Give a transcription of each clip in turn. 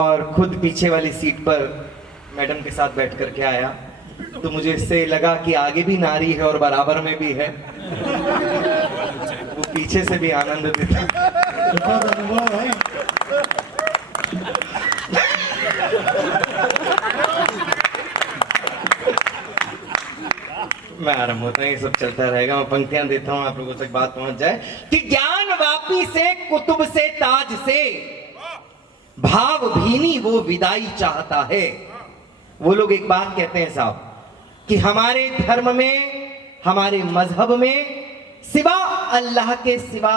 और खुद पीछे वाली सीट पर मैडम के साथ बैठ करके आया तो मुझे इससे लगा कि आगे भी नारी है और बराबर में भी है। वो पीछे से भी आनंद देता। मैं आराम होता है, ये सब चलता रहेगा। मैं पंक्तियां देता हूं, आप लोगों तक बात पहुंच जाए कि ज्ञान वापी से कुतुब से ताज से भाव भीनी वो विदाई चाहता है। वो लोग एक बात कहते हैं साहब कि हमारे धर्म में, हमारे मजहब में सिवा अल्लाह के, सिवा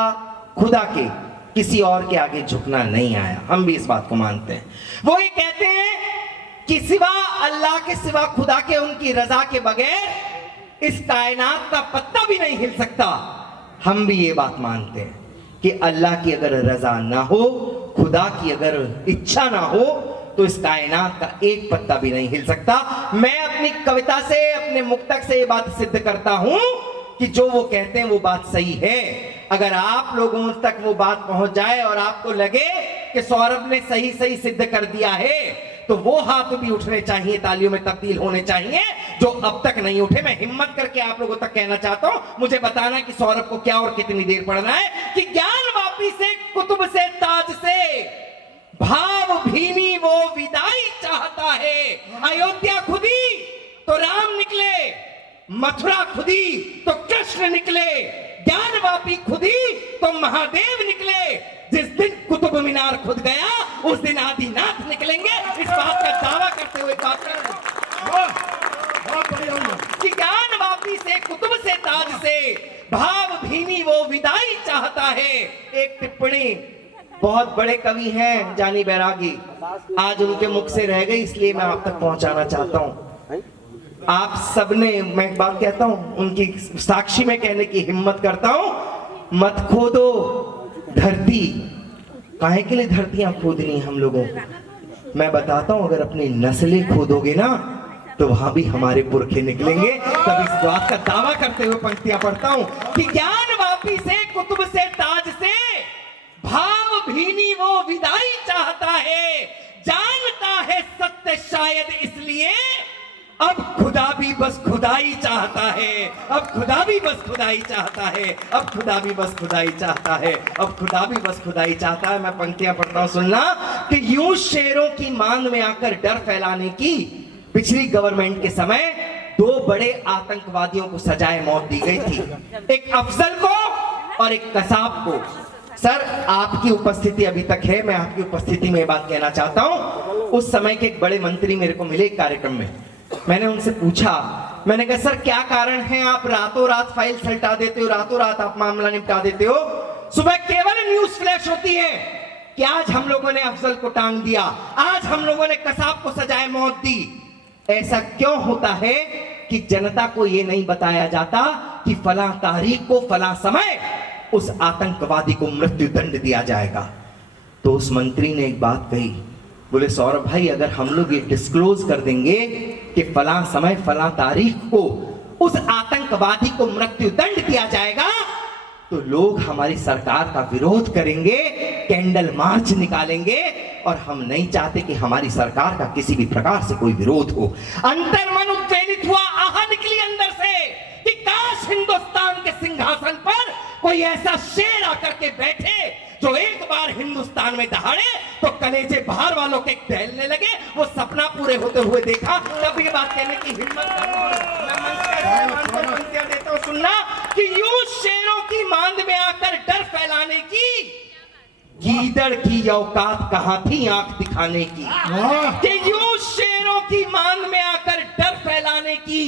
खुदा के, किसी और के आगे झुकना नहीं आया। हम भी इस बात को मानते हैं। वो ये कहते हैं कि सिवा अल्लाह के, सिवा खुदा के, उनकी रजा के बगैर इस कायनात का पत्ता भी नहीं हिल सकता। हम भी ये बात मानते हैं कि अल्लाह की अगर रजा ना हो, खुदा की अगर इच्छा ना हो, तो इस कायनात का एक पत्ता भी नहीं हिल सकता। मैं अपनी कविता से, अपने मुक्तक से ये बात सिद्ध करता हूं कि जो वो कहते हैं वो बात सही है। अगर आप लोगों तक वो बात पहुंच जाए और आपको लगे कि सौरभ ने सही सही सिद्ध कर दिया है, तो वो हाथ भी उठने चाहिए, तालियों में तब्दील होने चाहिए जो अब तक नहीं उठे। मैं हिम्मत करके आप लोगों तक कहना चाहता हूं, मुझे बताना कि सौरभ को क्या और कितनी देर पढ़ना है कि ज्ञान वापी से कुतुब से ताज से भाव भीनी वो विदाई चाहता है। अयोध्या खुदी तो राम निकले, मथुरा खुदी तो कृष्ण निकले, ज्ञान वापी खुदी तो महादेव निकले। जिस दिन कुतुब मीनार खुद गया उस दिन आदिनाथ निकलेंगे। इस बात का दावा करते हुए बात कर कि ज्ञान वापी से कुतुब से ताज से भाव भीनी वो विदाई चाहता है। एक टिप्पणी, बहुत बड़े कवि हैं जानी बैरागी, आज उनके मुख से रह गई, इसलिए मैं आप तक पहुंचाना चाहता हूं। आप सबने, मैं एक बात कहता हूं, उनकी साक्षी में कहने की हिम्मत करता हूं, मत खोदो धरती। काहे के लिए धरतियां खोदनी हम लोगों? मैं बताता हूं, अगर अपनी नस्लें खोदोगे ना तो वहां भी हमारे पुरखे निकलेंगे। तब इस बात का दावा करते हुए पंक्तियां पढ़ता हूं कि ज्ञान वापी से कुतुब से ताज से भाव भीनी वो विदाई चाहता है। जानता है सत्य शायद इसलिए अब खुदा भी बस खुदाई चाहता है। अब खुदा भी बस खुदाई चाहता है। अब खुदा भी बस खुदाई चाहता है। अब खुदा भी बस खुदाई चाहता है। मैं पंक्तियां पढ़ता हूं, सुनना कि यूं शेरों की मान में आकर डर फैलाने की पिछली गवर्नमेंट के समय दो बड़े आतंकवादियों को सजाए मौत दी गई थी, एक अफजल को और एक कसाब को। सर, आपकी उपस्थिति अभी तक है, मैं आपकी उपस्थिति में बात कहना चाहता हूं। उस समय के एक बड़े मंत्री मेरे को मिले एक कार्यक्रम में। मैंने उनसे पूछा, मैंने कहा सर क्या कारण है आप रातों रात फाइल सल्टा देते हो, रातों रात आप मामला निपटा देते हो? सुबह केवल न्यूज फ्लैश होती है कि आज हम लोगों ने अफजल को टांग दिया, आज हम लोगों ने कसाब को सजाए मौत दी। ऐसा क्यों होता है कि जनता को यह नहीं बताया जाता कि फला तारीख को, फला समय उस आतंकवादी को मृत्यु दंड दिया जाएगा? तो उस मंत्री ने एक बात कही, बोले सौरभ भाई, अगर हम लोग ये डिस्क्लोज कर देंगे कि फला समय फला तारीख को उस आतंकवादी को मृत्यु दंड दिया जाएगा, तो लोग हमारी सरकार का विरोध करेंगे, कैंडल मार्च निकालेंगे, और हम नहीं चाहते कि हमारी सरकार का किसी भी प्रकार से कोई विरोध हो। अंतर्मन उत्तेजित हुआ, आह निकली अंदर से कि काश हिंदुस्तान के सिंहासन पर कोई ऐसा शेर आकर के बैठे जो एक बार हिंदुस्तान में दहाड़े तो कलेजे बाहर वालों के टहलने लगे। वो सपना पूरे होते हुए देखा। तब ये बात कहने की हिम्मत देता हूं, सुनना कि यूं शेरों की मांद में आकर डर फैलाने की गीदड़ की औकात कहां थी आंख दिखाने की। कि यूं शेरों की मांद में आकर डर फैलाने की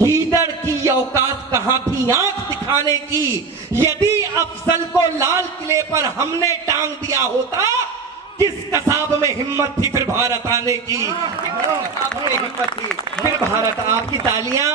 गीदड़ की औकात कहां थी आंख दिखाने की। यदि अफजल को लाल किले पर हमने टांग दिया होता, किस कसाब में हिम्मत थी फिर भारत आने की? किस कसाब में हिम्मत थी फिर भारत? आपकी तालियां